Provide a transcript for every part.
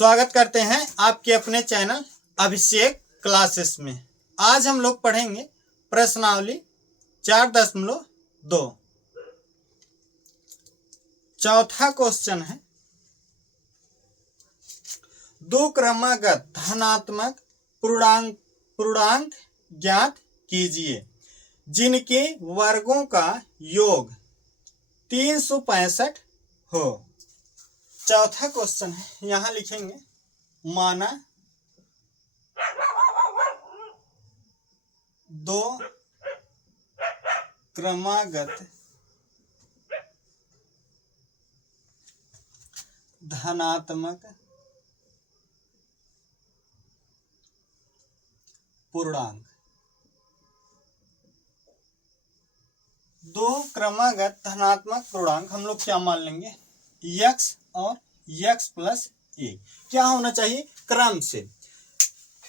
स्वागत करते हैं आपके अपने चैनल अभिषेक क्लासेस में। आज हम लोग पढ़ेंगे प्रश्नावली 4.2। चौथा क्वेश्चन है, दो क्रमागत धनात्मक पूर्णांक ज्ञात कीजिए जिनके वर्गों का योग 365 हो। चौथा क्वेश्चन है, यहां लिखेंगे माना दो क्रमागत धनात्मक पूर्णांक, दो क्रमागत धनात्मक पूर्णांक हम लोग क्या मान लेंगे, x और x प्लस 1। क्या होना चाहिए, क्रम से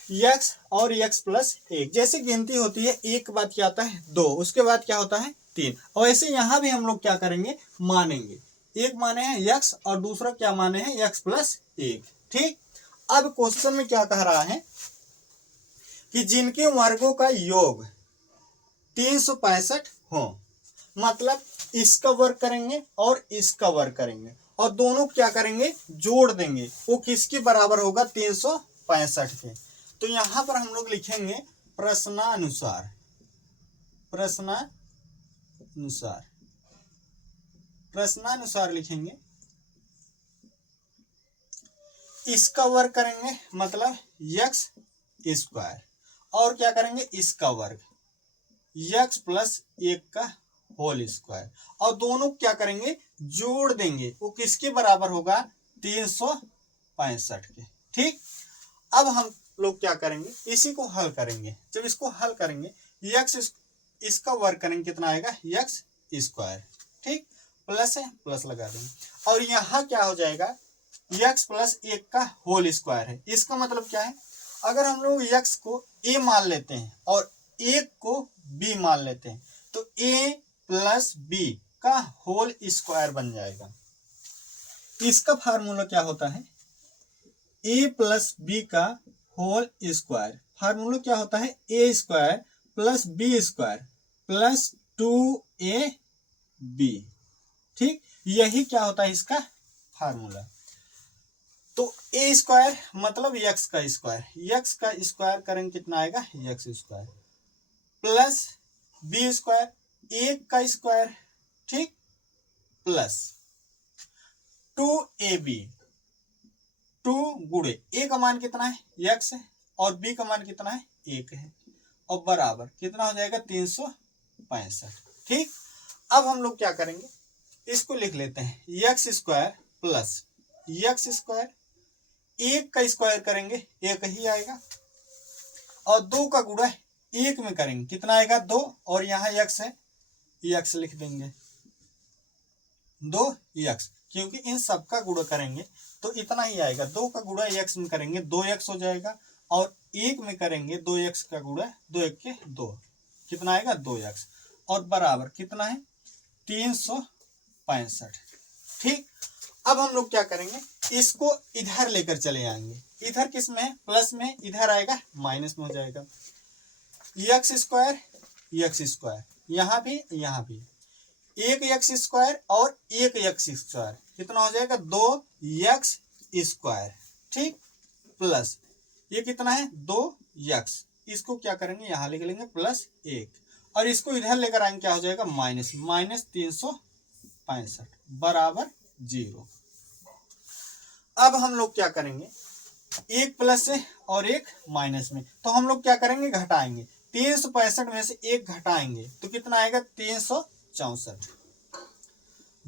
x और x प्लस 1। जैसे गिनती होती है, एक के बाद क्या आता है 2, उसके बाद क्या होता है 3, और ऐसे यहां भी हम लोग क्या करेंगे, मानेंगे। एक माने हैं x और दूसरा क्या माने हैं x प्लस 1। ठीक, अब क्वेश्चन में क्या कह रहा है कि जिनके वर्गों का योग 365 हो, मतलब इसका वर्ग करेंगे और इसका वर्ग करेंगे और दोनों क्या करेंगे, जोड़ देंगे। वो किसके बराबर होगा, 365 के। तो यहां पर हम लोग लिखेंगे प्रश्नानुसार लिखेंगे। इसका वर्ग करेंगे मतलब x स्क्वायर, और क्या करेंगे, इसका वर्ग x प्लस 1 का होल स्क्वायर, और दोनों क्या करेंगे, जोड़ देंगे। वो किसके बराबर होगा, 365 के। ठीक, अब हम लोग क्या करेंगे, इसी को हल करेंगे। जब इसको हल करेंगे, x इसका वर्ग करेंगे, कितना आएगा, x स्क्वायर। ठीक, प्लस है, प्लस लगा देंगे, और यहां क्या हो जाएगा, x प्लस 1 का होल स्क्वायर है। इसका मतलब क्या है, अगर हम लोग x को a मान लेते हैं और 1 को b मान लेते हैं, तो a प्लस b का होल स्क्वायर बन जाएगा। इसका फार्मूला क्या होता है, a प्लस b का होल स्क्वायर। फार्मूला क्या होता है, a square plus b square plus 2ab। ठीक, यही क्या होता है इसका फार्मूला। तो a स्क्वायर मतलब x का स्क्वायर करेंगे, कितना आएगा, x square plus b square 1 का स्क्वायर, ठीक, प्लस 2ab। 2 गुणे a का मान कितना है, x है, और b का मान कितना है, 1 है, और बराबर कितना हो जाएगा, 365। ठीक, अब हम लोग क्या करेंगे, इसको लिख लेते हैं x square plus x square, 1 का स्क्वायर करेंगे 1 ही आएगा, और 2 का गुणा 1 में करेंगे, कितना आएगा 2, और यहाँ x है, x लिख देंगे 2x, क्योंकि इन सब का गुणा करेंगे तो इतना ही आएगा। 2 का गुणा x में करेंगे 2x हो जाएगा, और 1 में करेंगे 2x का गुणा 2 1 के 2, कितना आएगा 2x, और बराबर कितना है 365। ठीक, अब हम लोग क्या करेंगे, इसको इधर लेकर चले आएंगे। इधर किस में है, प्लस में, इधर आएगा माइनस में हो जाएगा। x स्क्वायर यहाँ भी 1 x स्क्वायर और 1 x स्क्वायर, कितना हो जाएगा 2x स्क्वायर। ठीक, प्लस ये कितना है 2x, इसको क्या करेंगे, यहां लिख लेंगे प्लस 1, और इसको इधर लेकर आएंगे, क्या हो जाएगा माइनस 365 बराबर 0। अब हम लोग क्या करेंगे, एक प्लस से और एक माइनस में, तो हम लोग क्या करेंगे, घटाएंगे। 365 में से 1 घटाएंगे तो कितना आएगा 364।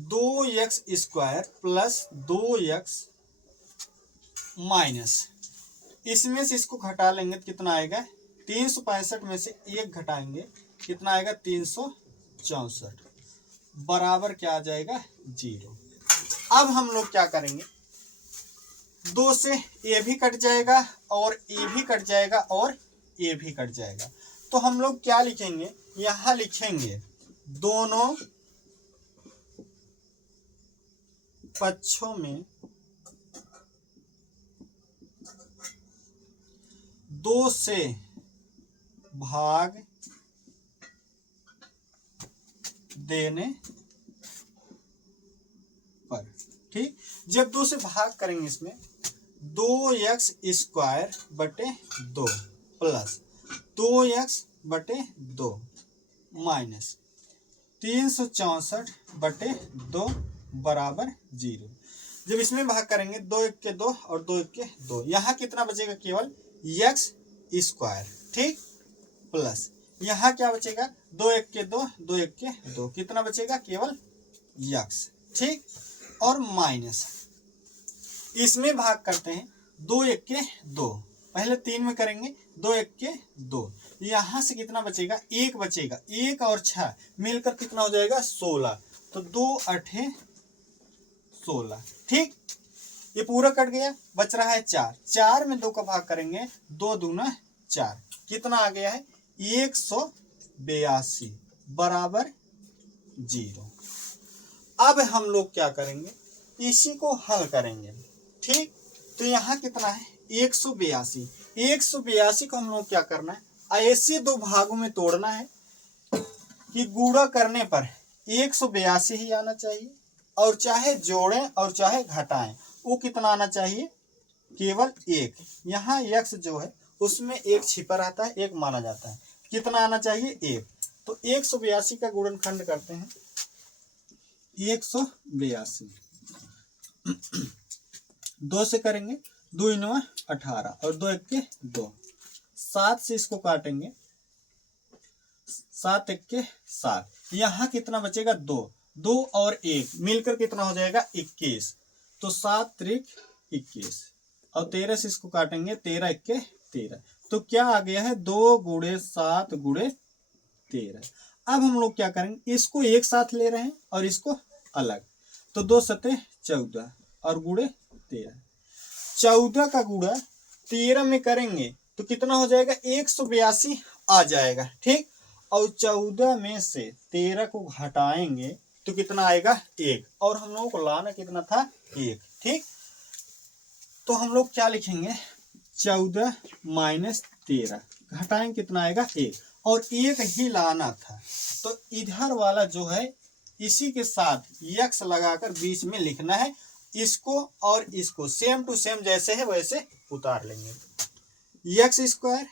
2x square plus 2x minus, इसमें से इसको घटा लेंगे तो कितना आएगा, 365 में से 1 घटाएंगे, कितना आएगा 364 बराबर क्या आ जाएगा 0। अब हम लोग क्या करेंगे, 2 से a भी कट जाएगा और a भी कट जाएगा और a भी कट जाएगा, तो हम लोग क्या लिखेंगे, यहां लिखेंगे दोनों पक्षों में 2 से भाग देने पर, ठीक। जब 2 से भाग करेंगे इसमें 2x² प्लस 2x/2 माइनस 364/2 बराबर 0। जब इसमें भाग करेंगे 2 1 के 2 और 2 1 के 2, यहाँ कितना बचेगा? केवल x², ठीक, प्लस यहाँ क्या बचेगा? 2 1 के 2 2 1 के 2, कितना बचेगा? केवल x, ठीक, और माइनस इसमें भाग करते हैं 2 1 के 2, पहले 3 में करेंगे 2 1 के 2, यहाँ से कितना बचेगा? 1 बचेगा, 1 और 6 मिलकर कितना हो जाएगा? 16, तो 2 8 16, ठीक। ये पूरा कट गया, बच रहा है 4, 4 में 2 का भाग करेंगे 2 दूना 4, कितना आ गया है? 182 बराबर 0। अब हम लोग क्या करेंगे? इसी को हल करेंगे, ठीक। तो यहाँ कितना है? 182। 182 को हम लोग क्या करना है? ऐसे दो भागों में तोड़ना है कि गुणा करने पर 182 ही आना चाहिए, और चाहे जोड़ें और चाहे घटाएं वो कितना आना चाहिए? केवल 1। यहाँ x जो है उसमें 1 छिपा रहता है, 1 माना जाता है, कितना आना चाहिए? 1। तो 182 का गुणनखंड करते हैं, 182 2 से करेंगे 2 9 18 और 2 1 के 2, 7 से इसको काटेंगे 7 1 के 7, यहाँ कितना बचेगा? 2 2 और 1 मिलकर कितना हो जाएगा? 21, तो 7 3 21 और 13 से इसको काटेंगे 13 1 के 13, तो क्या आ गया है? 2 × 7 × 13। अब हम लोग क्या करेंगे? इसको एक साथ ले रहे हैं और इसको अलग, तो 2 7 14 और गुणे 13, 14 का गुणा 13 में करेंगे तो कितना हो जाएगा? 182 आ जाएगा, ठीक। और 14 में से 13 को घटाएंगे तो कितना आएगा? 1, और हम लोगों को लाना कितना था? 1, ठीक। तो हम लोग क्या लिखेंगे? 14 - 13 घटाएंगे कितना आएगा? 1, और 1 ही लाना था, तो इधर वाला जो है इसी के साथ x लगाकर बीच में लिखना है, इसको और इसको सेम टू सेम जैसे है वैसे उतार लेंगे। x²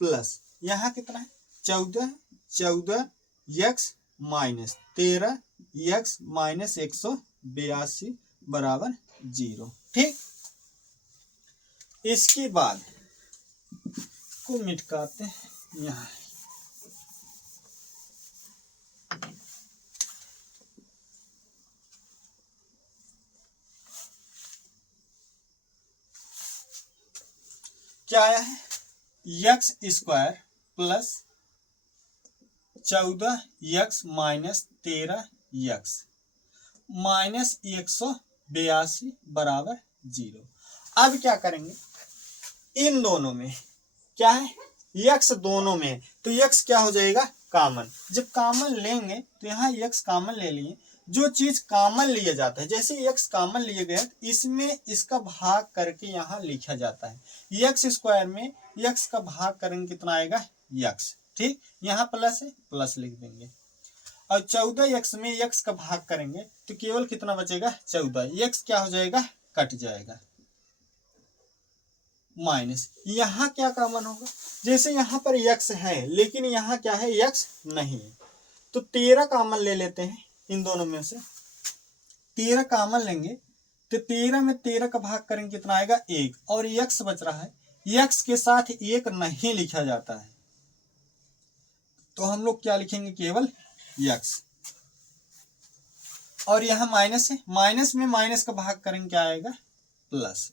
प्लस यहाँ कितना है? 14 14x माइनस 13x माइनस 182 बराबर 0, ठीक। इसके बाद को मिटकाते हैं यहाँ, क्या आया है? x² plus 14x minus 13x minus 182 बराबर 0। अब क्या करेंगे? इन दोनों में क्या है? x दोनों में, तो x क्या हो जाएगा? कॉमन। जब कॉमन लेंगे तो यहाँ x कॉमन ले लिए, जो चीज कॉमन लिया जाता है, जैसे x कॉमन लिए गए इसमें इसका भाग करके यहाँ लिखा जाता है। x² में x का भाग करेंगे कितना आएगा? x, ठीक। यहाँ प्लस है, प्लस लिख देंगे, और 14x में x का भाग करेंगे तो केवल कितना बचेगा? 14, x क्या हो जाएगा? कट जाएगा, माइनस यहाँ क्या कॉमन होगा? जैसे यहाँ पर x है लेकिन यहाँ क्या है? x नहीं है, तो 13 कॉमन ले लेते हैं। इन दोनों में से 13 कॉमन लेंगे तो 13 में 13 का भाग करेंगे कितना आएगा? 1, और x बच रहा है, x के साथ 1 नहीं लिखा जाता है, तो हम लोग क्या लिखेंगे? केवल x, और यहाँ माइनस है, माइनस में माइनस का भाग करेंगे क्या आएगा? प्लस,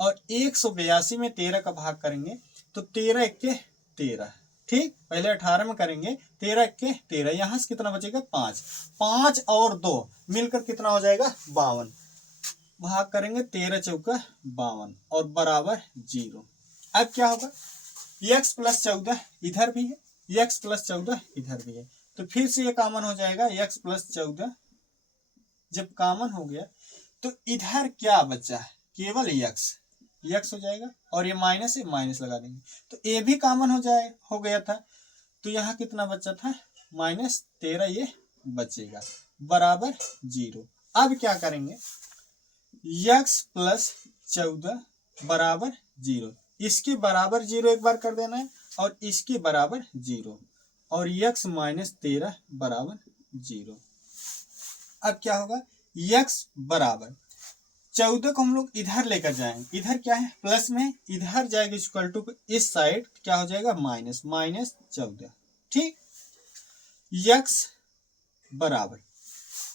और 182 में 13 का भाग करेंगे तो 13 1 के 13, ठीक। पहले 18 में करेंगे 13 1 के 13, यहाँ से कितना बचेगा? 5, 5 और 2 मिलकर कितना हो जाएगा? 52, भाग करेंगे 13 चौका 52 और बराबर 0। अब क्या होगा? x प्लस 14 इधर भी है, x प्लस 14 इधर भी है, तो फिर से ये कॉमन हो जाएगा। x प्लस 14 जब कॉमन हो गया तो इधर क्या बचा है? केवल x, यक्स हो जाएगा, और ये माइनस है, माइनस लगा देंगे तो ए भी कॉमन हो गया था, तो यहाँ कितना बचा था, -13 ये बचेगा बराबर 0। अब क्या करेंगे, यक्स प्लस 14 बराबर 0, इसके बराबर 0 एक बार कर देना है, और इसके बराबर 0, और यक्स -13 बराबर 0। अब क्या होगा, यक्स बराबर 14 को हम लोग इधर लेकर जाएंगे, इधर क्या है प्लस में, इधर जाएगा इक्वल टू इस साइड क्या हो जाएगा -14, ठीक। यक्स बराबर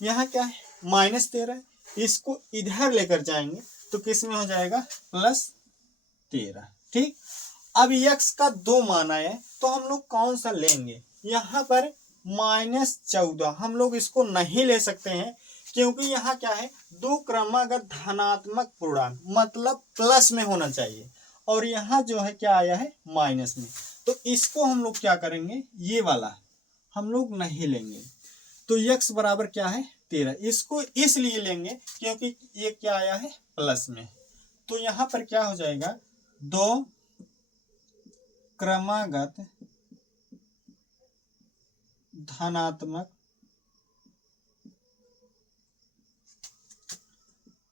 यहाँ क्या है -13, इसको इधर लेकर जाएंगे तो किस में हो जाएगा +13, ठीक। अब यक्स का 2 मान आया है तो हम लोग कौन सा लेंगे, यहाँ पर -14 हम लोग इसको नहीं ले सकते हैं, क्योंकि यहाँ क्या है, 2 क्रमागत धनात्मक पूर्णांक मतलब प्लस में होना चाहिए, और यहाँ जो है क्या आया है माइनस में, तो इसको हम लोग क्या करेंगे, ये वाला हम लोग नहीं लेंगे। तो यक्स बराबर क्या है 13, इसको इसलिए लेंगे क्योंकि ये क्या आया है प्लस में, तो यहाँ पर क्या हो जाएगा, 2 क्रमागत धनात्मक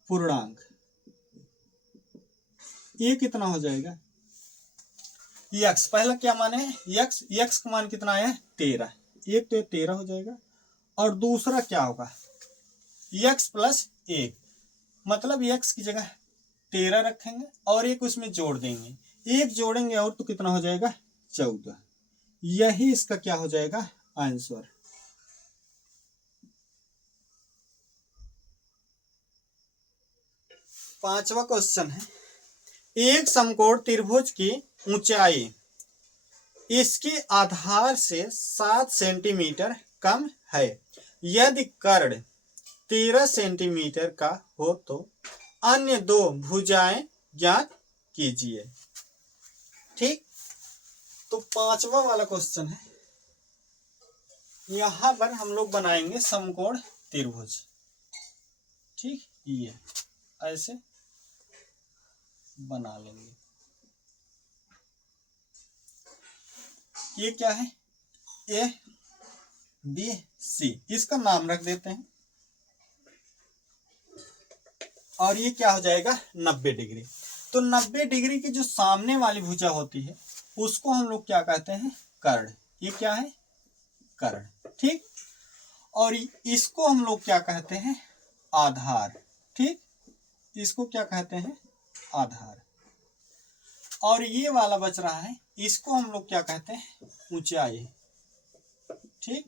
पूर्णांक, ये कितना हो जाएगा, यक्स पहला क्या मान है, यक्स का मान कितना है 13, एक तो 13 हो जाएगा, और दूसरा क्या होगा यक्स प्लस 1, मतलब यक्स की जगह 13 रखेंगे और एक उसमें जोड़ देंगे, एक जोड़ेंगे और तो कितना हो जाएगा 14, यही इसका क्या हो जाएगा आंसर। पांचवा क्वेश्चन है, एक समकोण त्रिभुज की ऊंचाई इसके आधार से 7 सेंटीमीटर कम है, यदि कर्ण 13 सेंटीमीटर का हो तो अन्य 2 भुजाएं ज्ञात कीजिए, ठीक। तो पांचवा वाला क्वेश्चन है, यहां पर हम लोग बनाएंगे समकोण त्रिभुज, ठीक, ये ऐसे बना लेंगे। ये क्या है ए बी सी, इसका नाम रख देते हैं, और ये क्या हो जाएगा 90 डिग्री। तो 90 डिग्री की जो सामने वाली भुजा होती है उसको हम लोग क्या कहते हैं कर्ण, ये क्या है कर्ण, ठीक। और इसको हम लोग क्या कहते हैं आधार, ठीक, इसको क्या कहते हैं आधार। और ये वाला बच रहा है, इसको हम लोग क्या कहते हैं ऊंचाई, ठीक,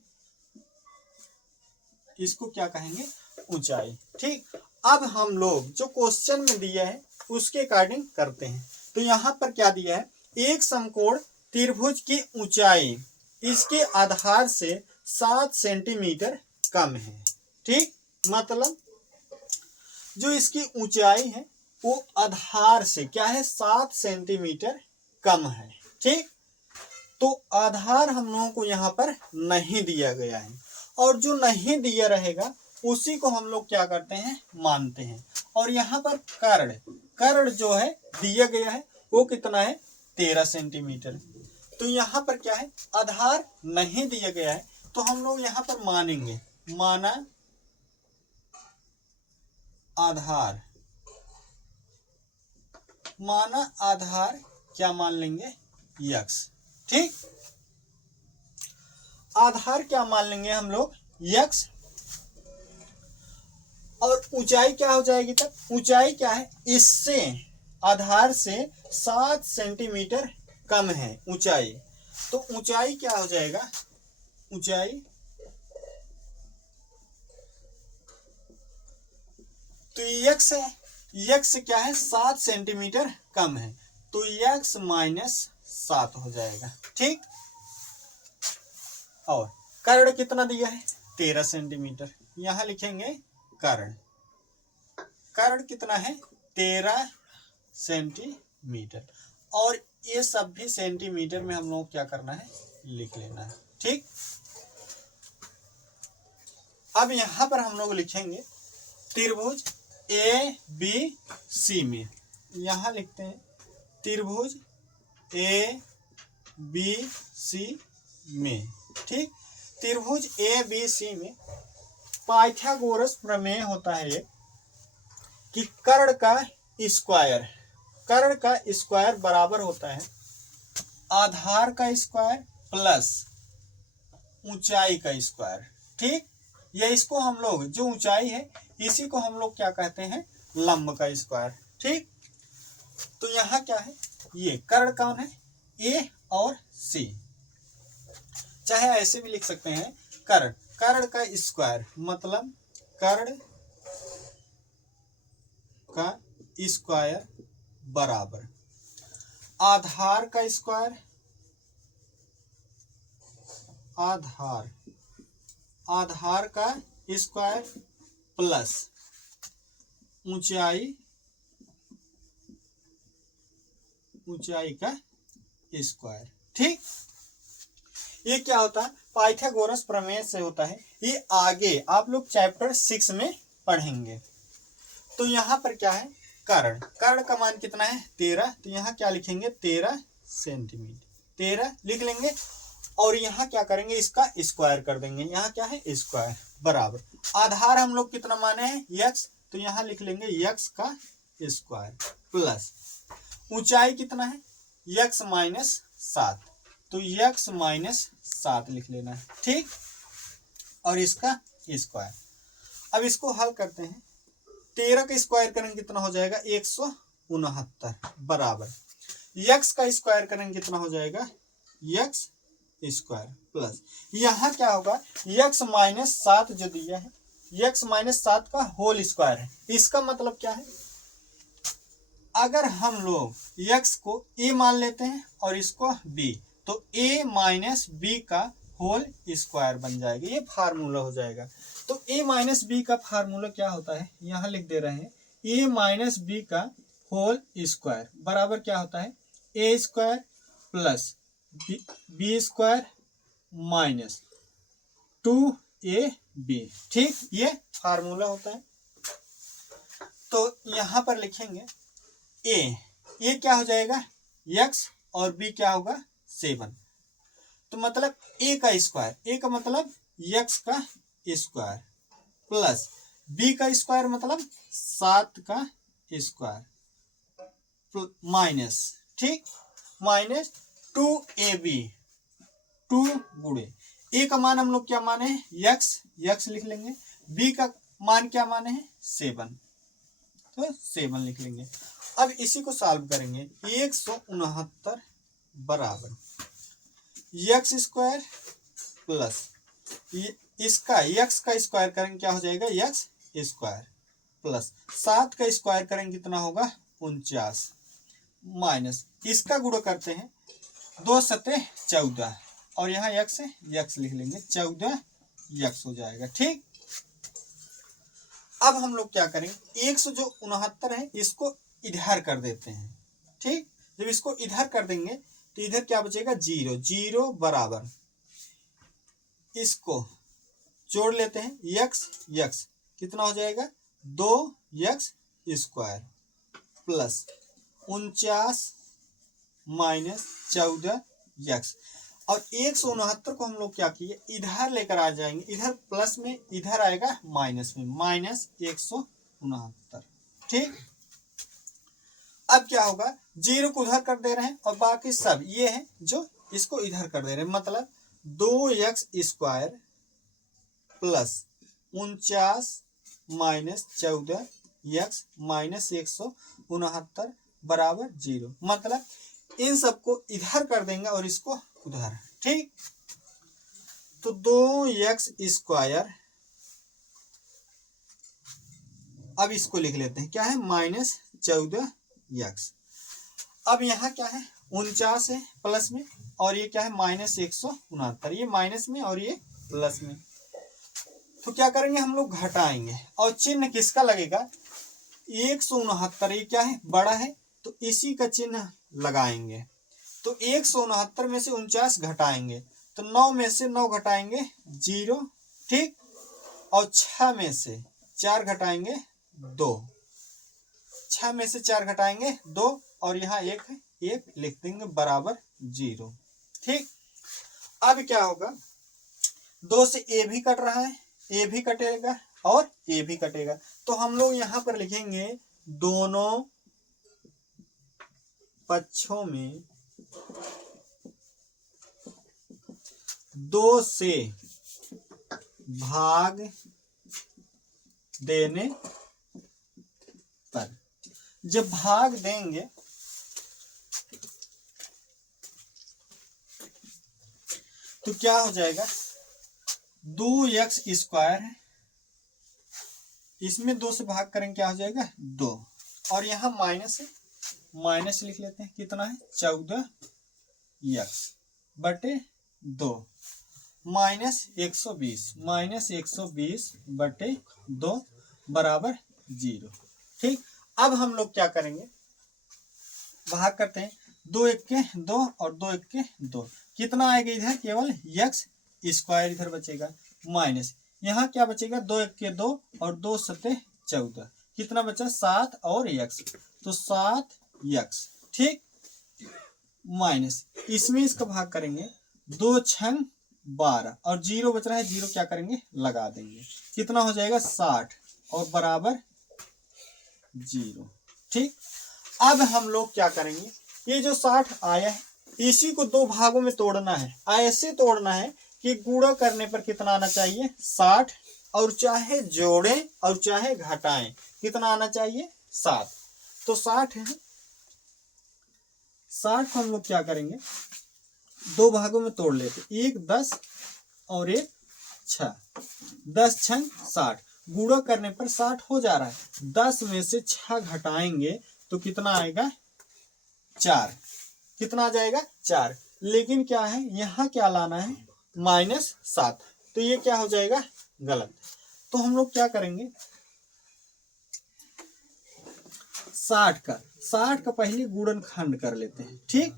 इसको क्या कहेंगे ऊंचाई, ठीक। अब हम लोग जो क्वेश्चन में दिया है उसके अकॉर्डिंग करते हैं। तो यहाँ पर क्या दिया है, एक समकोण त्रिभुज की ऊंचाई इसके आधार से 7 सेंटीमीटर कम है, ठीक, मतलब जो इसकी ऊंचाई है वो आधार से क्या है 7 सेंटीमीटर कम है, ठीक। तो आधार हम लोगों को यहाँ पर नहीं दिया गया है, और जो नहीं दिया रहेगा उसी को हम लोग क्या करते हैं मानते हैं। और यहाँ पर कर्ण जो है दिया गया है वो कितना है 13 सेंटीमीटर। तो यहाँ पर क्या है आधार नहीं दिया गया है, तो हम लोग यहाँ पर मानेंगे, माना आधार, माना आधार क्या मान लेंगे यक्स, ठीक। आधार क्या मान लेंगे हम लोग यक्स, और ऊंचाई क्या हो जाएगी तब, ऊंचाई क्या है इससे आधार से 7 सेंटीमीटर कम है ऊंचाई, तो ऊंचाई क्या हो जाएगा, ऊंचाई तो यक्स है, यक्स क्या है 7 सेंटीमीटर कम है, तो यक्स -7 हो जाएगा, ठीक। और कर्ण कितना दिया है 13 सेंटीमीटर, यहां लिखेंगे कर्ण कितना है 13 सेंटीमीटर, और ये सब भी सेंटीमीटर में हम लोग क्या करना है लिख लेना है, ठीक। अब यहां पर हम लोग लिखेंगे त्रिभुज ए बी सी में यहां लिखते हैं त्रिभुज ए बी सी में। ठीक, त्रिभुज ए बी सी में पाइथागोरस प्रमेय होता है कि कर्ण का स्क्वायर बराबर होता है आधार का स्क्वायर प्लस ऊंचाई का स्क्वायर। ठीक, या इसको हम लोग, जो ऊंचाई है इसी को हम लोग क्या कहते हैं, लंब का स्क्वायर। ठीक, तो यहाँ क्या है, ये कर्ण कौन है, ए और सी। चाहे ऐसे भी लिख सकते हैं, कर्ण का स्क्वायर मतलब कर्ण का स्क्वायर बराबर आधार का स्क्वायर, आधार का स्क्वायर प्लस ऊंचाई का स्क्वायर। ठीक, ये क्या होता है, पाइथागोरस प्रमेय से होता है। ये आगे आप लोग चैप्टर 6 में पढ़ेंगे। तो यहाँ पर क्या है, कर्ण का मान कितना है, 13। तो यहाँ क्या लिखेंगे, 13 सेंटीमीटर, 13 लिख लेंगे। और यहाँ क्या करेंगे, इसका स्क्वायर कर देंगे। यहाँ क्या है, स्क्वायर बराबर आधार हम लोग कितना माने हैं, x। तो यहाँ लिख लेंगे x का स्क्वायर प्लस ऊंचाई कितना है, x माइनस 7। तो x माइनस 7 लिख लेना है। ठीक, और इसका स्क्वायर। अब इसको हल करते हैं। 13 का स्क्वायर करेंगे कितना हो जाएगा, 169 बराबर x का स्क्वायर करेंगे कितना हो जाएगा, x स्क्वायर प्लस यहाँ क्या होगा, x माइनस 7 जो दिया है, x माइनस 7 का होल स्क्वायर है। इसका मतलब क्या है, अगर हम लोग x को a मान लेते हैं और इसको b, तो a माइनस b का होल स्क्वायर बन जाएगा। ये फार्मूला हो जाएगा। तो a माइनस b का फार्मूला क्या होता है, यहाँ लिख दे रहे हैं, a माइनस b का होल स्क्वायर बराबर क्या होता है, a square plus B square minus 2ab। ठीक, ये फार्मूला होता है। तो यहां पर लिखेंगे ए क्या हो जाएगा, x और b क्या होगा, 7। तो मतलब a का स्क्वायर, a का मतलब x का स्क्वायर प्लस b का स्क्वायर मतलब 7 का स्क्वायर माइनस, ठीक, माइनस 2ab, 2 गुणे a का मान हम लोग क्या माने हैं, x लिख लेंगे। b का मान क्या माने हैं, 7, तो 7 लिख लेंगे। अब इसी को सॉल्व करेंगे। 169 बराबर x स्क्वायर प्लस इसका x का स्क्वायर करेंगे क्या हो जाएगा, x स्क्वायर प्लस 7 का स्क्वायर करेंगे कितना होगा, 49 माइनस इसका गुणा करते हैं, 2 सते 14 और यहाँ x है, x लिख लेंगे, 14x हो जाएगा। ठीक, अब हम लोग क्या करेंगे, 169 है इसको इधर कर देते हैं। ठीक, जब इसको इधर कर देंगे तो इधर क्या बचेगा, 0, 0 बराबर इसको जोड़ लेते हैं, x कितना हो जाएगा, 2x square plus 49 minus 14x। और 169 को हम लोग क्या किए, इधर लेकर आ जाएंगे, इधर प्लस में, इधर आएगा माइनस में, माइनस 169। ठीक, अब क्या होगा, 0 को उधर कर दे रहे हैं और बाकी सब ये है जो इसको इधर कर दे रहे हैं, मतलब 2x square plus 49 minus 14x minus 169 बराबर 0। मतलब इन सबको इधर कर देंगे और इसको उधर। ठीक, तो 2x स्क्वायर, अब इसको लिख लेते हैं, क्या है, माइनस 14x। अब यहाँ क्या है, 49 है प्लस में और ये क्या है, माइनस 169, ये माइनस में और ये प्लस में। तो क्या करेंगे, हम लोग घटाएंगे और चिन्ह किसका लगेगा, 169, ये क्या है, बड़ा है तो इसी का चिन्ह लगाएंगे। तो 169 में से 49 घटाएंगे तो 9 में से 9 घटाएंगे 0। ठीक, और 6 में से 4 घटाएंगे 2, 6 में से 4 घटाएंगे 2 और यहाँ 1 है, 1 लिख देंगे बराबर 0। ठीक, अब क्या होगा, 2 से ए भी कट रहा है, ए भी कटेगा और ए भी कटेगा, तो हम लोग यहाँ पर लिखेंगे दोनों पक्षों में 2 से भाग देने पर, जब भाग देंगे तो क्या हो जाएगा, 2x स्क्वायर है, इसमें 2 से भाग करेंगे क्या हो जाएगा 2, और यहाँ माइनस है, माइनस लिख लेते हैं, कितना है 14x बटे 2 माइनस 120 बटे 2 बराबर 0। ठीक, अब हम लोग क्या करेंगे, भाग करते हैं, 2 1 के 2 और 2 1 के 2, कितना आएगा इधर, केवल x स्क्वायर इधर बचेगा, माइनस यहाँ क्या बचेगा, 2 1 के 2 और 2 सते 14, कितना बचा 7 और x, तो 7x। ठीक, माइनस इसमें इसका भाग करेंगे, 2 6 12 और 0 बच रहा है, 0 क्या करेंगे लगा देंगे, कितना हो जाएगा 60 और बराबर 0। ठीक, अब हम लोग क्या करेंगे, ये जो 60 आया है इसी को 2 भागों में तोड़ना है, ऐसे तोड़ना है कि गुणा करने पर कितना आना चाहिए 60, और चाहे जोड़ें और चाहे घटाएं कितना आना चाहिए 7, तो 60 है, 60 को हम लोग क्या करेंगे 2 भागों में तोड़ लेते, एक 10 और एक 6, 10 6 60, गुणा करने पर 60 हो जा रहा है, 10 में से 6 घटाएंगे तो कितना आएगा 4, कितना आ जाएगा 4, लेकिन क्या है यहाँ क्या लाना है -7, तो ये क्या हो जाएगा गलत, तो हम लोग क्या करेंगे 60 का पहले गुणनखंड कर लेते हैं। ठीक,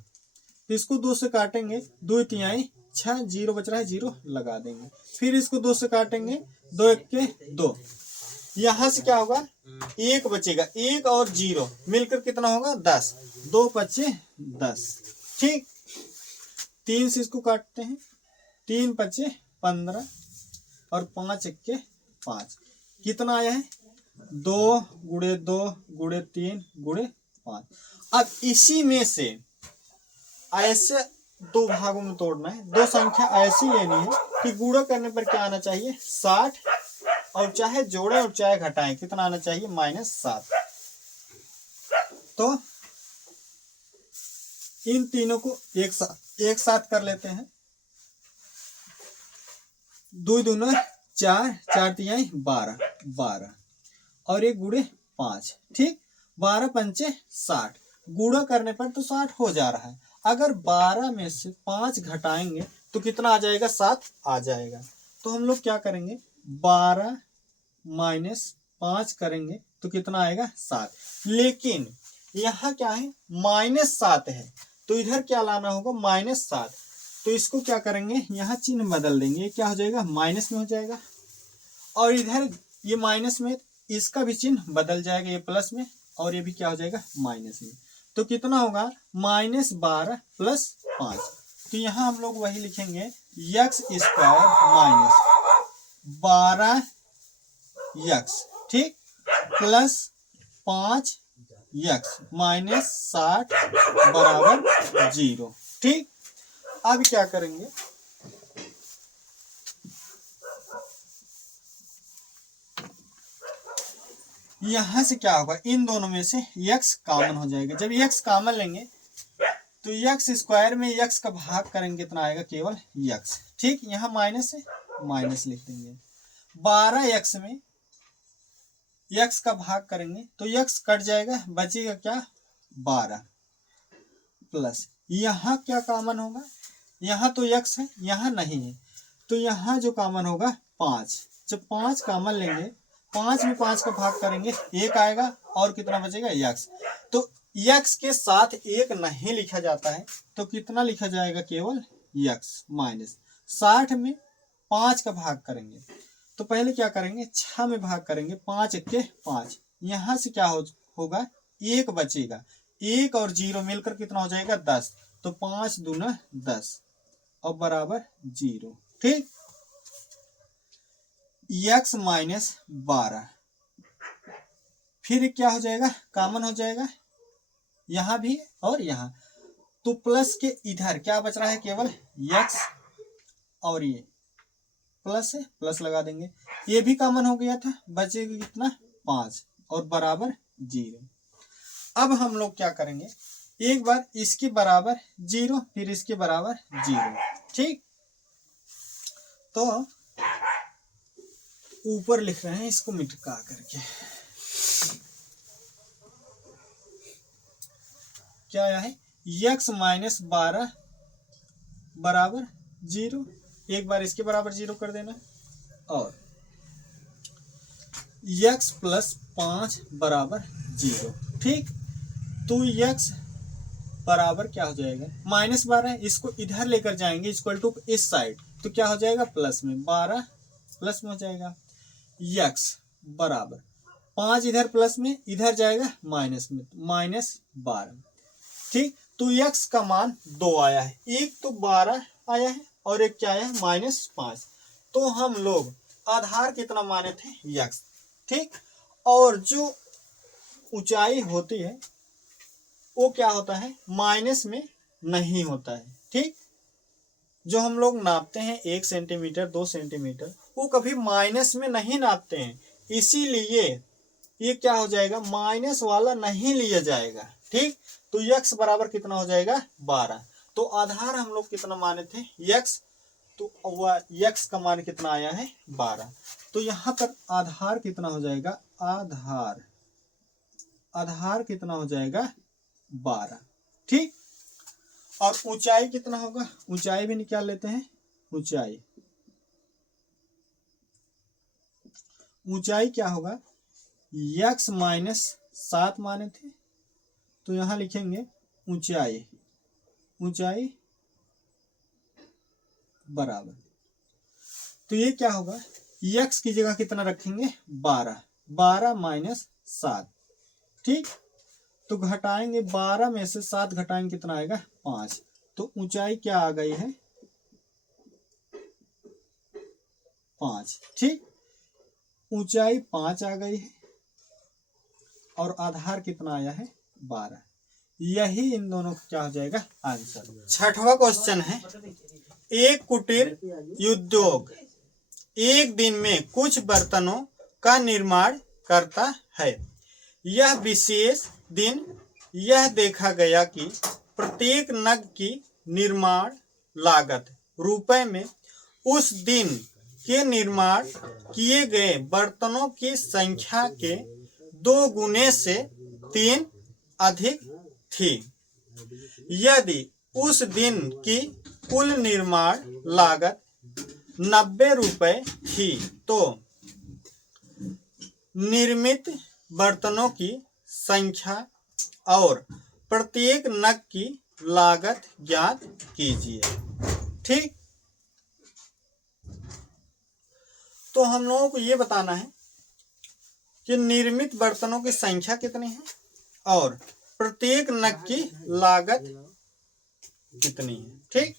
तो इसको 2 से काटेंगे, 2 तिहाई 6, 0 बच रहा है 0 लगा देंगे, फिर इसको 2 से काटेंगे, 2 1 के 2, यहाँ से क्या होगा 1 बचेगा, 1 और 0 मिलकर कितना होगा 10, 2 पचे 10। ठीक, 3 से इसको काटते हैं, 3 पचे 15 और 5 1 के 5, कितना आया है 2 गुणे 2 गुणे 3 गुणे 5। अब इसी में से ऐसे 2 भागों में तोड़ना है, 2 संख्या ऐसी लेनी है कि गुणा करने पर क्या आना चाहिए 60, और चाहे जोड़े और चाहे घटाएं कितना आना चाहिए -7। तो इन तीनों को एक साथ कर लेते हैं, 2 दूना 4, 4 तिहाई 12 और 1 गुणे 5। ठीक, 12 पंचे 60, गुणा करने पर तो 60 हो जा रहा है, अगर 12 में से 5 घटाएंगे तो कितना आ जाएगा 7 आ जाएगा, तो हम लोग क्या करेंगे 12 माइनस 5 करेंगे तो कितना आएगा 7, लेकिन यहाँ क्या है -7 है, तो इधर क्या लाना होगा -7, तो इसको क्या करेंगे यहाँ चिन्ह बदल देंगे, ये क्या हो जाएगा माइनस में हो जाएगा, और इधर ये माइनस में इसका भी चिन्ह बदल जाएगा, ये प्लस में, और ये भी क्या हो जाएगा माइनस में, तो कितना होगा -12 + 5, तो यहाँ हम लोग वही लिखेंगे x² - 12x, ठीक, प्लस 5x -60 बराबर 0। ठीक, अब क्या करेंगे यहां से क्या होगा, इन दोनों में से x कॉमन हो जाएगा, जब x कॉमन लेंगे तो x² में x का भाग करेंगे कितना आएगा केवल x। ठीक, यहाँ माइनस है, माइनस लिख देंगे, 12x में x का भाग करेंगे तो x कट जाएगा, बचेगा क्या 12, प्लस यहाँ क्या कॉमन होगा, यहाँ तो x है यहाँ नहीं है, तो यहाँ जो कॉमन होगा 5, जब 5 कॉमन लेंगे 5 में 5 का भाग करेंगे 1 आएगा, और कितना बचेगा x, तो x के साथ 1 नहीं लिखा जाता है, तो कितना लिखा जाएगा केवल x माइनस 60 में 5 का भाग करेंगे, तो पहले क्या करेंगे 6 में भाग करेंगे, 5 1 के 5, यहाँ से क्या होगा 1 बचेगा, 1 और 0 मिलकर कितना हो जाएगा 10, तो 5 दूना 10 और बराबर 0। ठीक, x माइनस 12, फिर क्या हो जाएगा, कॉमन हो जाएगा यहां भी और यहां, तो प्लस के इधर क्या बच रहा है, केवल x और ये प्लस है, प्लस लगा देंगे, ये भी कॉमन हो गया था, बचेगा कितना 5 और बराबर 0। अब हम लोग क्या करेंगे, एक बार इसके बराबर 0 फिर इसके बराबर 0। ठीक, तो ऊपर लिख रहे हैं इसको मिटका करके, क्या आया है, x माइनस 12 बराबर 0, एक बार इसके बराबर 0 कर देना, और x प्लस 5 बराबर 0। ठीक, तो x बराबर क्या हो जाएगा, -12, इसको इधर लेकर जाएंगे इक्वल टू इस साइड, तो क्या हो जाएगा प्लस में, 12 प्लस में हो जाएगा, x बराबर 5 इधर प्लस में, इधर जाएगा माइनस में, -12। ठीक, तो x का मान 2 आया है, एक तो 12 आया है और एक क्या आया है -5। तो हम लोग आधार कितना माने थे, x। ठीक, और जो ऊंचाई होती है वो क्या होता है, माइनस में नहीं होता है। ठीक, जो हम लोग नापते हैं 1 सेंटीमीटर 2 सेंटीमीटर, वो कभी माइनस में नहीं नापते हैं, इसीलिए ये क्या हो जाएगा, माइनस वाला नहीं लिया जाएगा। ठीक, तो x बराबर कितना हो जाएगा 12। तो आधार हम लोग कितना माने थे, x, तो x का मान कितना आया है 12। तो यहाँ पर आधार कितना हो जाएगा, आधार कितना हो जाएगा 12। ठीक, और ऊंचाई कितना होगा, ऊंचाई भी निकाल लेते हैं, ऊंचाई क्या होगा, x माइनस 7 माने थे, तो यहां लिखेंगे ऊंचाई बराबर, तो ये क्या होगा, x की जगह कितना रखेंगे 12 माइनस 7। ठीक, तो घटाएंगे 12 में से 7 घटाएंगे कितना आएगा 5, तो ऊंचाई क्या आ गई है 5। ठीक, ऊंचाई 5 आ गई है और आधार कितना आया है 12। यही इन दोनों का क्या हो जाएगा आंसर। 6वां क्वेश्चन है, एक कुटीर उद्योग एक दिन में कुछ बर्तनों का निर्माण करता है। यह विशेष दिन यह देखा गया कि प्रत्येक नग की निर्माण लागत रुपए में उस दिन के निर्माण किए गए बर्तनों की संख्या के 2 गुने से 3 अधिक थी। यदि उस दिन की कुल निर्माण लागत 90 रुपए थी तो निर्मित बर्तनों की संख्या और प्रत्येक नग की लागत ज्ञात कीजिए। ठीक, तो हम लोगों को ये बताना है कि निर्मित बर्तनों की संख्या कितनी है और प्रत्येक नग की लागत कितनी है। ठीक,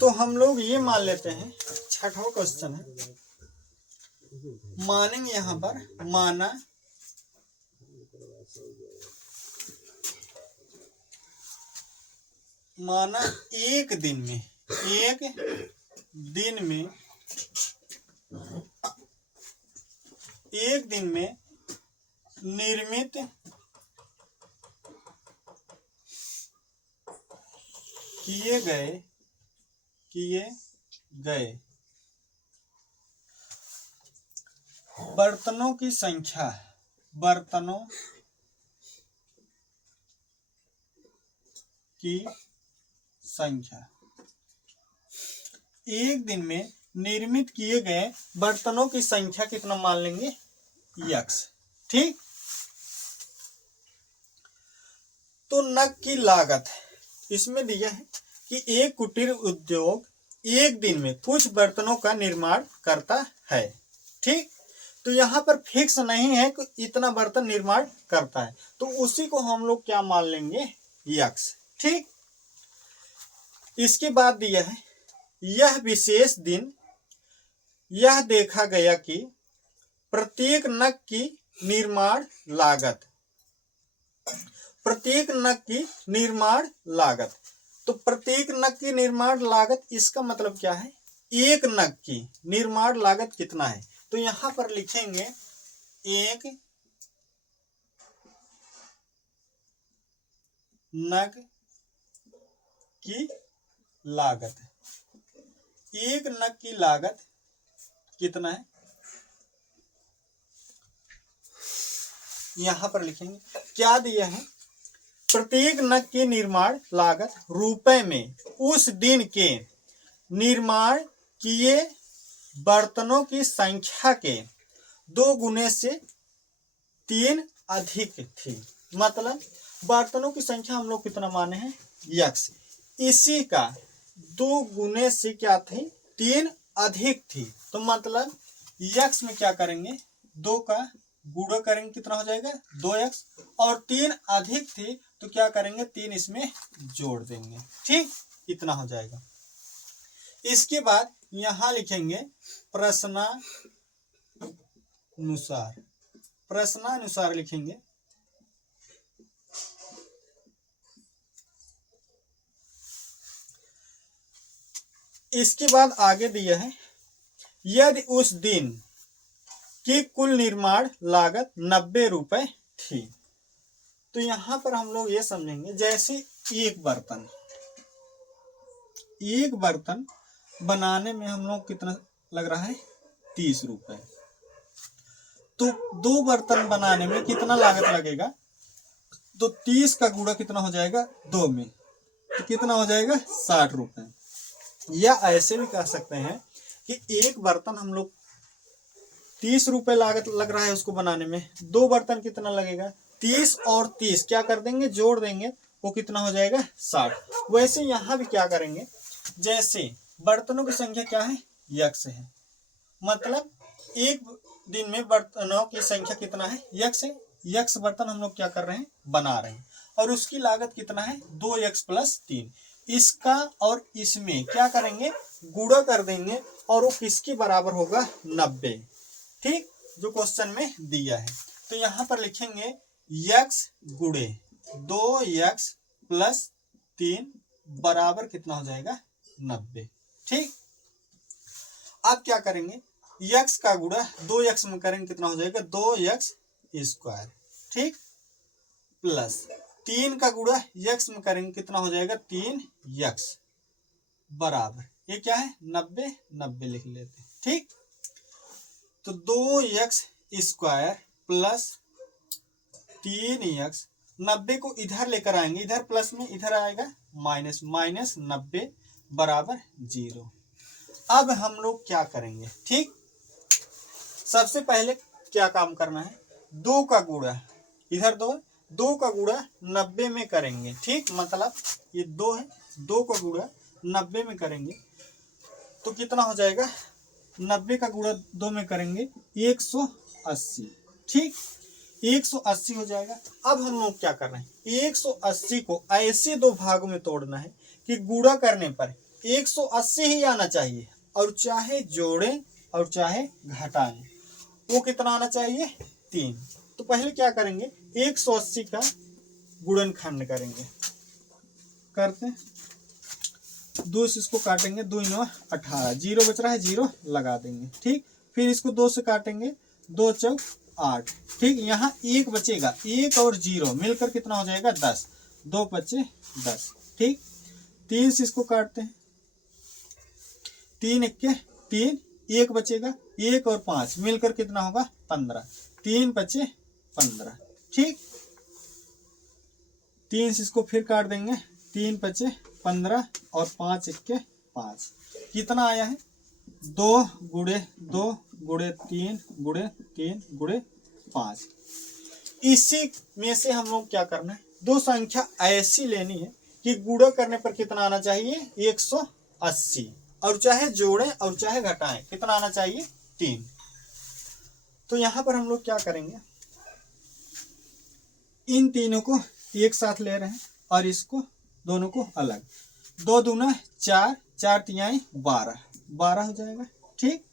तो हम लोग ये मान लेते हैं, 6वां क्वेश्चन है, मानेंगे यहां पर, माना एक दिन में निर्मित किए गए बर्तनों की संख्या एक दिन में निर्मित किए गए बर्तनों की संख्या कितना मान लेंगे x। ठीक, तो नग की लागत इसमें दिया है कि एक कुटीर उद्योग एक दिन में कुछ बर्तनों का निर्माण करता है। ठीक, तो यहाँ पर फिक्स नहीं है कि इतना बर्तन निर्माण करता है, तो उसी को हम लोग क्या मान लेंगे, यक्स। ठीक, इसके बाद दिया है यह विशेष दिन यह देखा गया कि प्रत्येक नग की निर्माण लागत, प्रत्येक नग की निर्माण लागत, तो प्रत्येक नग की निर्माण लागत, इसका मतलब क्या है, एक नग की निर्माण लागत कितना है, तो यहां पर लिखेंगे एक नग की लागत, एक नग की लागत कितना है, यहां पर लिखेंगे क्या दिया है, प्रत्येक नग की निर्माण लागत रुपए में उस दिन के निर्माण किए बर्तनों की संख्या के 2 गुने से 3 अधिक थी। मतलब बर्तनों की संख्या हम लोग कितना माने हैं, यक्स, इसी का 2 गुने से क्या थी, 3 अधिक थी। तो मतलब यक्स में क्या करेंगे, 2 का गुणा करेंगे, कितना हो जाएगा 2x, और 3 अधिक थी तो क्या करेंगे, 3 इसमें जोड़ देंगे। ठीक, इतना हो जाएगा। इसके बाद यहां लिखेंगे प्रश्नानुसार, प्रश्नानुसार लिखेंगे। इसके बाद आगे दिया है यदि उस दिन की कुल निर्माण लागत 90 रुपए थी। तो यहां पर हम लोग ये समझेंगे, जैसे एक बर्तन बनाने में हम लोग कितना लग रहा है, 30 रुपए, तो 2 बर्तन बनाने में कितना लागत लगेगा, तो 30 का गुणा कितना हो जाएगा 2 में, तो कितना हो जाएगा 60 रुपए। या ऐसे भी कह सकते हैं कि एक बर्तन हम लोग 30 रुपए लागत लग रहा है उसको बनाने में, 2 बर्तन कितना लगेगा, 30 और 30 क्या कर देंगे, जोड़ देंगे, वो कितना हो जाएगा 60। वैसे यहां भी क्या करेंगे, जैसे बर्तनों की संख्या क्या है, यक्स है, मतलब एक दिन में बर्तनों की संख्या कितना है, यक्स है, यक्स बर्तन हम लोग क्या कर रहे हैं, बना रहे हैं, और उसकी लागत कितना है 2x + 3। इसका और इसमें क्या करेंगे, गुणा कर देंगे, और वो किसके बराबर होगा, 90। ठीक, जो क्वेश्चन में दिया है। तो यहां पर लिखेंगे x गुणे 2x + 3 बराबर कितना हो जाएगा 90। ठीक, अब क्या करेंगे, x का गुणा 2x में करेंगे, कितना हो जाएगा 2x²। ठीक, प्लस 3 का गुणा x में करेंगे, कितना हो जाएगा 3x बराबर, ये क्या है 90, 90 लिख लेते हैं। ठीक, तो 2x² + 3x, 90 को इधर लेकर आएंगे, इधर प्लस में इधर आएगा माइनस, माइनस 90 बराबर 0। अब हम लोग क्या करेंगे, ठीक, सबसे पहले क्या काम करना है, 2 का गुणा इधर 2 का गुणा 90 में करेंगे। ठीक, मतलब ये 2 है, 2 का गुणा 90 में करेंगे तो कितना हो जाएगा, 90 का गुणा 2 में करेंगे 180। ठीक, 180 हो जाएगा। अब हम लोग क्या कर रहे हैं, 180 को ऐसे 2 भागों में तोड़ना है कि गुणा करने पर 180 ही आना चाहिए, और चाहे जोड़ें और चाहे घटाएं, वो कितना आना चाहिए 3। तो पहले क्या करेंगे, 180 का गुणनखंड करेंगे, करते हैं, 2 से इसको काटेंगे, 2 × 9 18, 0 बच रहा है, 0 लगा देंगे। ठीक, फिर इसको 2 से काटेंगे, 2 × 4 8। ठीक, यहाँ 1 बचेगा, 1 और 0 मिलकर कितना हो जाएगा 10, 2 × 5 = 10। ठीक, 3 से इसको काटते हैं, 3 × 1 = 3, 1 बचेगा, 1 और 5 मिलकर कितना होगा 15, 3 × 5 = 15। ठीक, 3 से इसको फिर काट देंगे, 3 × 5 = 15 और 5 × 1 = 5, कितना आया है 2 × 2 × 3 × 3 × 5। इसी में से हम लोग क्या करना है, 2 संख्या ऐसी लेनी है कि गुणा करने पर कितना आना चाहिए 180, और चाहे जोड़ें और चाहे घटाएं, कितना आना चाहिए 3। तो यहां पर हम लोग क्या करेंगे, इन तीनों को एक साथ ले रहे हैं और इसको दोनों को अलग। 2 दूना 4, 4 तिहाई 12, 12 हो जाएगा। ठीक,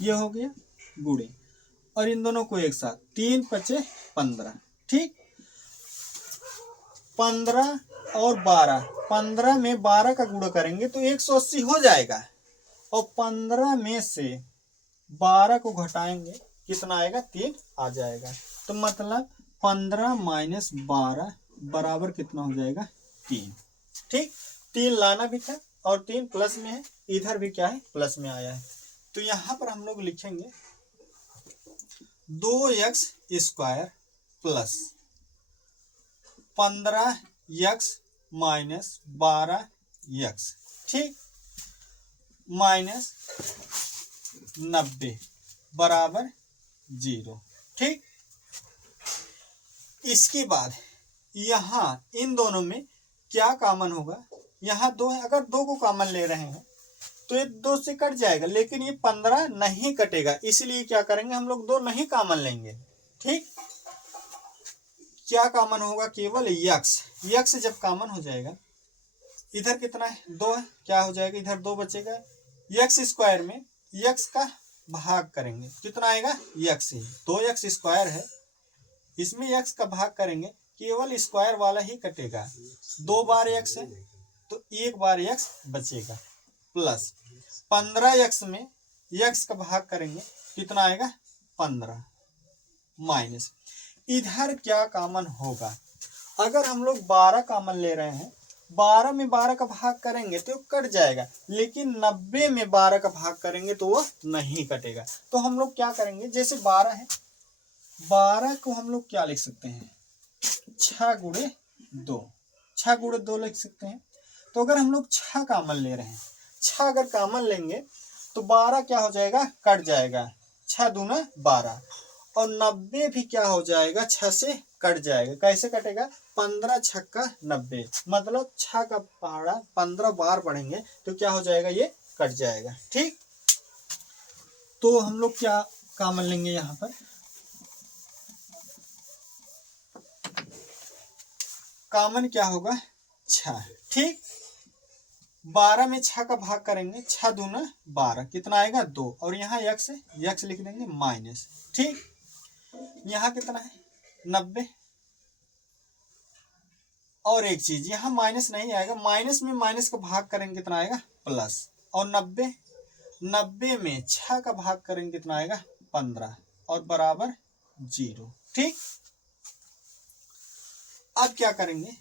ये हो गया गुणे, और इन दोनों को एक साथ 3 पचे 15। ठीक, 15 और 12, 15 में 12 का गुणा करेंगे तो 180 हो जाएगा, और 15 में से 12 को घटाएंगे कितना आएगा, 3 आ जाएगा। तो मतलब 15 माइनस 12 बराबर कितना हो जाएगा, 3। ठीक, 3 लाना भी था और 3 प्लस में है, इधर भी क्या है, प्लस में आया है। तो यहां पर हम लोग लिखेंगे 2x square plus 15x minus 12x, ठीक, माइनस 90 बराबर 0। ठीक, इसके बाद यहाँ इन दोनों में क्या कॉमन होगा, यहाँ 2 है, अगर 2 को कॉमन ले रहे हैं तो ये 2 से कट जाएगा, लेकिन ये 15 नहीं कटेगा, इसलिए क्या करेंगे हम लोग 2 नहीं कॉमन लेंगे। ठीक, क्या कॉमन होगा, केवल यक्स, यक्स जब कॉमन हो जाएगा, इधर कितना है, 2 है, क्या हो जाएगा, इधर 2 बचेगा, यक्स स्क्वायर में यक्स का भाग करेंगे, कितना आएगा, यक्स ही, 2x स्क्वायर है, इसमें यक्स का भाग करेंगे, केवल स्क्वायर वाला ही कटेगा, 2 बार यक्स है तो 1 बार यक्स बचेगा, प्लस 15x में यक्स का भाग करेंगे, कितना आएगा, 15, माइनस, इधर क्या कॉमन होगा, अगर हम लोग 12 कॉमन ले रहे हैं, 12 में 12 का भाग करेंगे तो कट जाएगा, लेकिन 90 में 12 का भाग करेंगे तो वो नहीं कटेगा। तो हम लोग क्या करेंगे, जैसे 12 है, 12 को हम लोग क्या लिख सकते हैं, 6 गुणे 2, 6 गुणे 2 लिख सकते हैं। तो अगर हम लोग 6 कॉमन ले रहे हैं, 6 अगर कॉमन लेंगे तो 12 क्या हो जाएगा, कट जाएगा, 6 दूना 12, और 90 भी क्या हो जाएगा, 6 से कट जाएगा, कैसे कटेगा, 15 छक्का 90, मतलब 6 का पहाड़ा 15 बार पढ़ेंगे तो क्या हो जाएगा, ये कट जाएगा। ठीक, तो हम लोग क्या कॉमन लेंगे, यहाँ पर कॉमन क्या होगा, 6। ठीक, 12 में 6 का भाग करेंगे, 6 दूना 12, कितना आएगा, 2, और यहाँ यक्स है, यक्स लिख देंगे माइनस। ठीक, यहाँ कितना है, 90, और एक चीज यहाँ माइनस नहीं आएगा, माइनस में माइनस का भाग करेंगे कितना आएगा, प्लस, और 90 में 6 का भाग करेंगे कितना आएगा, 15, और बराबर 0। ठीक, अब क्या करेंगे,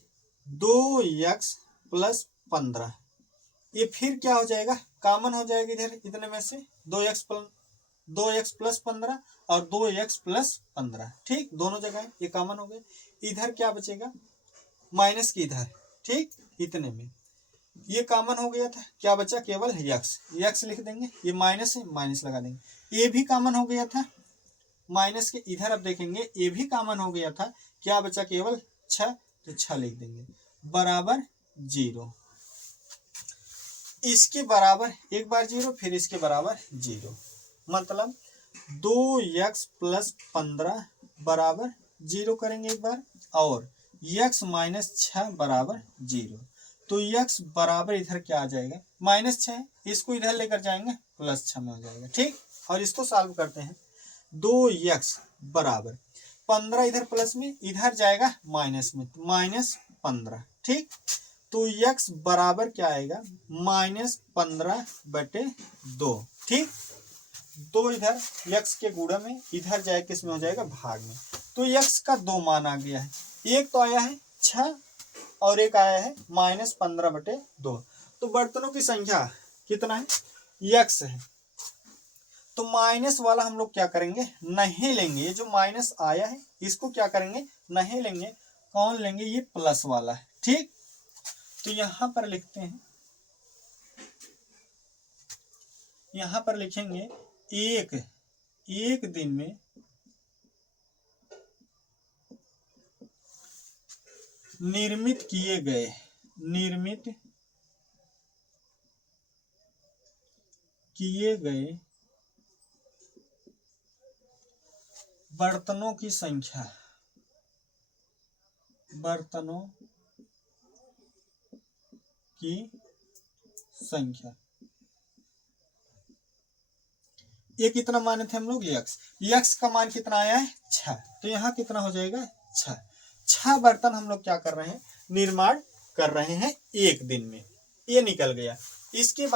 2x प्लस 15, ये फिर क्या हो जाएगा, कॉमन हो जाएगा इधर, इतने में से 2x प्लस 15 और 2x प्लस 15। ठीक, दोनों जगह ये कॉमन हो गए, इधर क्या बचेगा, माइनस की इधर। ठीक, इतने में ये कॉमन हो गया था, क्या बचा, केवल यक्स, यक्स लिख देंगे, ये माइनस है, माइनस लगा देंगे, ये भी कॉमन हो गया था, माइनस के इधर अब देखेंगे ये भी कॉमन हो गया था, क्या बचा, केवल 6, तो 6 लिख देंगे, बराबर 0, इसके बराबर एक बार 0, फिर इसके बराबर 0, मतलब 2x प्लस 15 बराबर 0 करेंगे एक बार, और x माइनस 6 बराबर 0। तो x बराबर इधर क्या आ जाएगा, -6, इसको इधर लेकर जाएंगे +6 में हो जाएगा। ठीक, और इसको सॉल्व करते हैं, 2x बराबर 15 इधर प्लस में, इधर जाएगा माइनस में, तो -15। ठीक, तो x बराबर क्या आएगा, -15/2। ठीक, तो इधर x के गुणा में, इधर जाए किस में हो जाएगा, भाग में। तो x का 2 मान आ गया है, एक तो आया है 6 और एक आया है -15/2। तो बर्तनों की संख्या कितना है, x है, तो माइनस वाला हम लोग क्या करेंगे, नहीं लेंगे, ये जो माइनस आया है इसको क्या करेंगे, नहीं लेंगे, कौन लेंगे, ये प्लस वाला है। ठीक, तो यहां पर लिखते हैं, यहां पर लिखेंगे एक दिन में निर्मित किए गए बर्तनों की संख्या, बर्तनों की संख्या, ये कितना माने थे हम लोग, यक्स। यक्स का मान कितना आया है 6, तो यहाँ कितना हो जाएगा 6। 6 बर्तन हम लोग क्या कर रहे हैं, निर्माण कर रहे हैं एक दिन में, ये निकल गया। इसके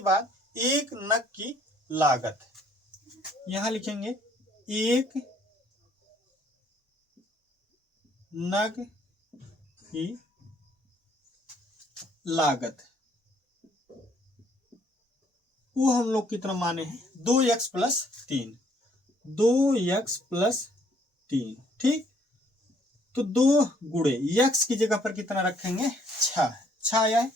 बाद एक नग की लागत, यहां लिखेंगे एक नग की लागत, वो हम लोग कितना माने हैं 2x प्लस 3, 2x प्लस 3, ठीक। तो 2 गुणे x की जगह पर कितना रखेंगे 6, 6 आया है,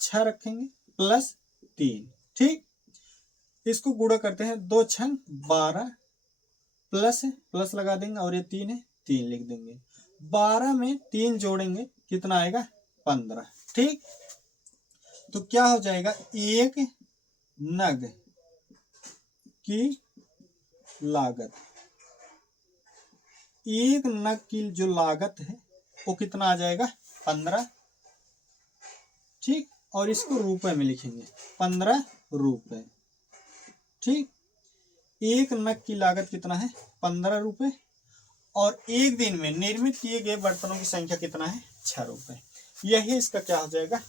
6 रखेंगे प्लस 3, ठीक। इसको गुणा करते हैं, 2 छंग 12 प्लस लगा देंगे और ये 3 है, 3 लिख देंगे। 12 में 3 जोड़ेंगे कितना आएगा 15, ठीक। तो क्या हो जाएगा, एक नग की लागत, एक नग की जो लागत है वो कितना आ जाएगा 15, ठीक। और इसको रुपए में लिखेंगे 15 रुपए, ठीक। एक नग की लागत कितना है 15 रुपए, और एक दिन में निर्मित किए गए बर्तनों की संख्या कितना है 6 रुपए। यही इसका क्या हो जाएगा।